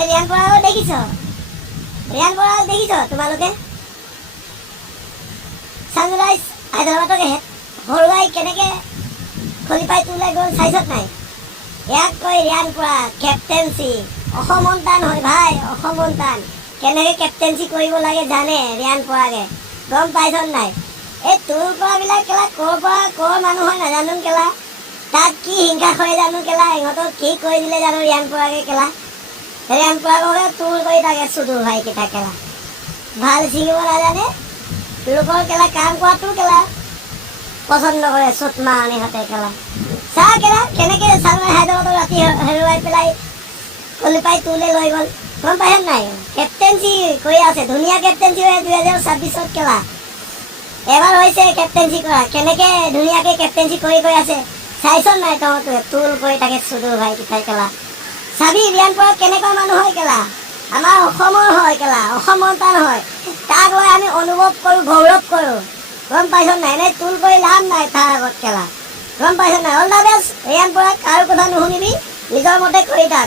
এই ৰিয়ান পৰাগক দেখিছ? ৰিয়ান পৰাগক দেখিছ তোমালোকে? ছানৰাইজ হায়দৰাবাদক হৰুৱাই কেনেকে খলিফাই তোলাই গ'ল চাইছত নাই? ইয়াক কয় ৰিয়ান পৰাগ কেপ্টেইনচি। অসমন্তান হয় ভাই, অসমন্তান। কেনেকে কেপ্টেইনচি কৰিব লাগে জানে ৰিয়ান পৰাগে, গম পাইছ নাই? এই তোৰ পৰাবিলাক কেলা ক'ৰ মানুহ হয় নাজানো কেলা। তাত কি হিংসা কৰে জানো কেলা, ইহঁতক কি কৰি দিলে জানো ৰিয়ান পৰাগে কেলা। ৰিয়ান পৰাগকে তোৰ কৰি থাকে চুদু ভাইকেইটা কেলা। ভাল ছিঙিব নাজানে, লোকৰ কেলা কাম কৰাটো কেলা পচন্দ কৰে চুটমা আনিহঁতে কেলা। চাহ কেলা কেনেকে ছানৰাইজ হায়দৰাবাদক ৰাতি হেৰুৱাই পেলাই খলিফাই তোলে লৈ গ'ল, গম পাইছ নাই? কেপ্টেইনচি কৰি আছে, ধুনীয়া কেপ্টেইনচি হৈ 2026 কেলা। এবাৰ হৈছে কেপ্টেইনচি কৰা, কেনেকে ধুনীয়াকে কেপ্টেইনচি কৰি আছে চাইছ নাই? তহঁতে তোল কৰি থাকে চুদু ভাইকেইটাই কেলা। চাবি ৰিয়ান পৰাগ কেনেকুৱা মানুহ হয় কেলা, আমাৰ অসমৰ হয় কেলা, অসম সন্তান হয়। তাক লৈ আমি অনুভৱ কৰোঁ, গৌৰৱ কৰোঁ, গম পাইছ নাই? এনেই তোল কৰি লাভ নাই তাৰ আগত কেলা, গম পাইছ নাই? All the best Riyan Parag. কাৰো কথা নুশুনিবি, নিজৰ মতে কৰি থাক।